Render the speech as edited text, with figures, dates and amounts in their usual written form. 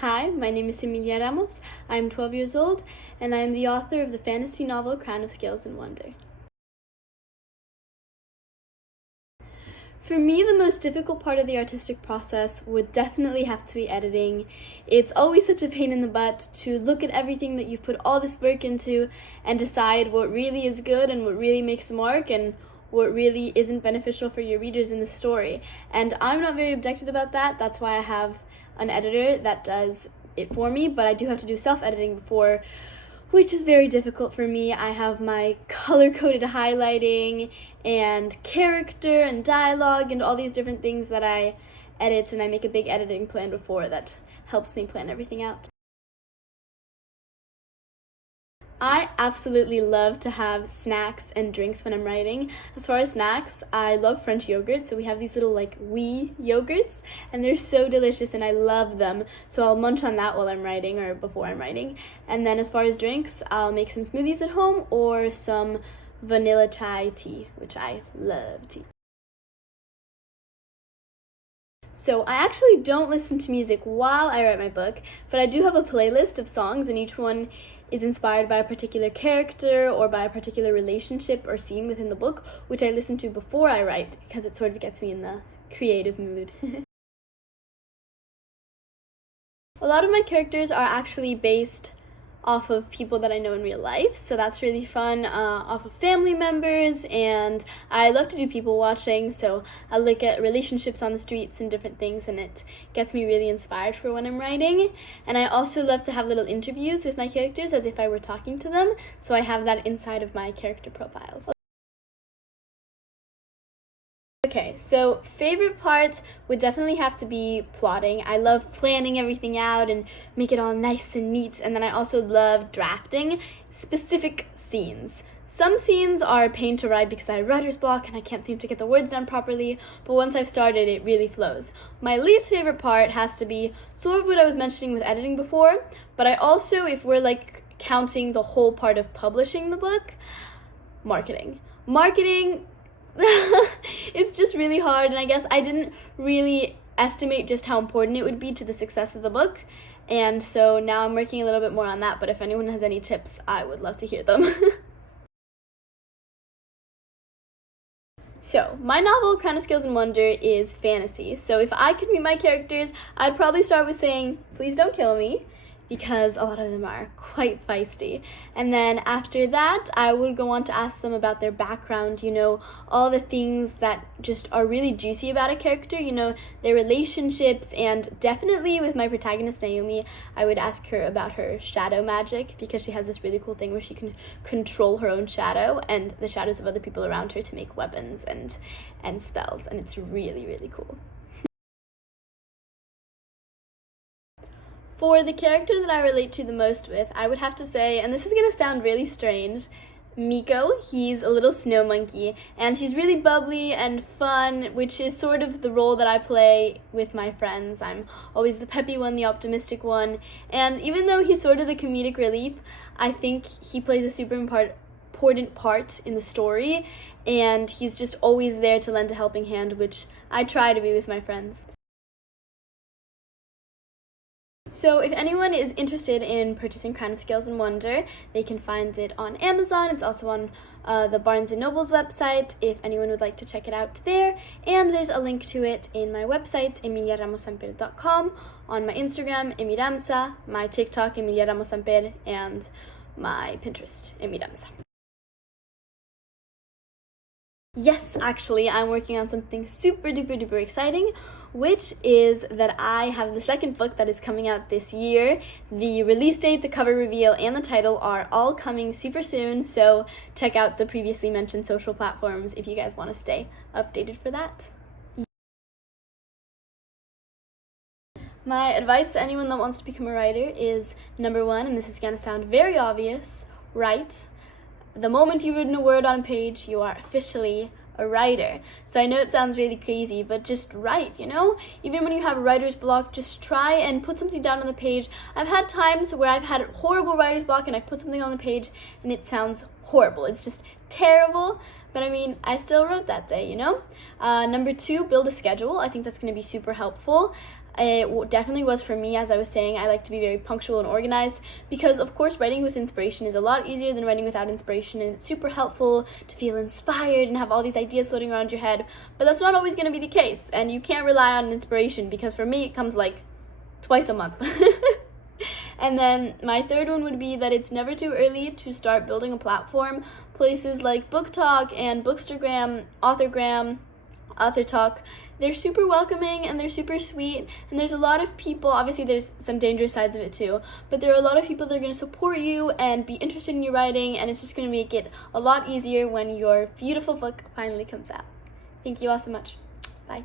Hi, my name is Emilia Ramos. I'm 12 years old, and I am the author of the fantasy novel Crown of Scales and Wonder. For me, the most difficult part of the artistic process would definitely have to be editing. It's always such a pain in the butt to look at everything that you've put all this work into and decide what really is good and what really makes a mark and what really isn't beneficial for your readers in the story. And I'm not very objective about that. That's why I have an editor that does it for me, but I do have to do self-editing before, which is very difficult for me. I have my color-coded highlighting and character and dialogue and all these different things that I edit, and I make a big editing plan before that helps me plan everything out. I absolutely love to have snacks and drinks when I'm writing. As far as snacks, I love French yogurt, so we have these little wee yogurts, and they're so delicious and I love them. So I'll munch on that while I'm writing or before I'm writing. And then as far as drinks, I'll make some smoothies at home or some vanilla chai tea, which I love tea. So I actually don't listen to music while I write my book, but I do have a playlist of songs, and each one is inspired by a particular character or by a particular relationship or scene within the book, which I listen to before I write because it sort of gets me in the creative mood. A lot of my characters are actually based off of people that I know in real life, so that's really fun, off of family members, and I love to do people watching, so I look at relationships on the streets and different things, and it gets me really inspired for when I'm writing. And I also love to have little interviews with my characters as if I were talking to them, so I have that inside of my character profiles. Okay, so favorite parts would definitely have to be plotting. I love planning everything out and make it all nice and neat, and then I also love drafting specific scenes. Some scenes are a pain to write because I have writer's block and I can't seem to get the words down properly, but once I've started, it really flows. My least favorite part has to be sort of what I was mentioning with editing before, but I also, if we're counting the whole part of publishing the book, marketing. It's just really hard, and I guess I didn't really estimate just how important it would be to the success of the book, and so now I'm working a little bit more on that, but if anyone has any tips, I would love to hear them. So, my novel, Crown of Scales and Wonder, is fantasy, so if I could meet my characters, I'd probably start with saying, please don't kill me, because a lot of them are quite feisty. And then after that, I would go on to ask them about their background, all the things that just are really juicy about a character, their relationships, and definitely with my protagonist, Naomi, I would ask her about her shadow magic, because she has this really cool thing where she can control her own shadow and the shadows of other people around her to make weapons and spells, and it's really, really cool. For the character that I relate to the most with, I would have to say, and this is going to sound really strange, Miko. He's a little snow monkey, and he's really bubbly and fun, which is sort of the role that I play with my friends. I'm always the peppy one, the optimistic one, and even though he's sort of the comedic relief, I think he plays a super important part in the story, and he's just always there to lend a helping hand, which I try to be with my friends. So if anyone is interested in purchasing Crown of Scales and Wonder, they can find it on Amazon. It's also on the Barnes & Noble's website if anyone would like to check it out there. And there's a link to it in my website, emiliaramossamper.com, on my Instagram, emiramsa, my TikTok, Emilia Ramos Samper, and my Pinterest, emiramsa. Yes, actually, I'm working on something super duper duper exciting, which is that I have the second book that is coming out this year. The release date, the cover reveal, and the title are all coming super soon, so check out the previously mentioned social platforms if you guys want to stay updated for that. My advice to anyone that wants to become a writer is, number one, and this is going to sound very obvious, write. The moment you've written a word on a page, you are officially a writer. So I know it sounds really crazy, but just write, Even when you have writer's block, just try and put something down on the page. I've had times where I've had horrible writer's block and I've put something on the page and it sounds horrible. It's just terrible, but I mean, I still wrote that day, you know? Number 2, build a schedule. I think that's going to be super helpful. It definitely was for me. As I was saying, I like to be very punctual and organized because, of course, writing with inspiration is a lot easier than writing without inspiration, and it's super helpful to feel inspired and have all these ideas floating around your head, but that's not always going to be the case, and you can't rely on inspiration because for me it comes like twice a month. And then my 3rd one would be that it's never too early to start building a platform. Places like Book Talk and Bookstagram, Authorgram, Author Talk, they're super welcoming and they're super sweet, and there's a lot of people, obviously there's some dangerous sides of it too, but there are a lot of people that are going to support you and be interested in your writing, and it's just going to make it a lot easier when your beautiful book finally comes out. Thank you all so much. Bye.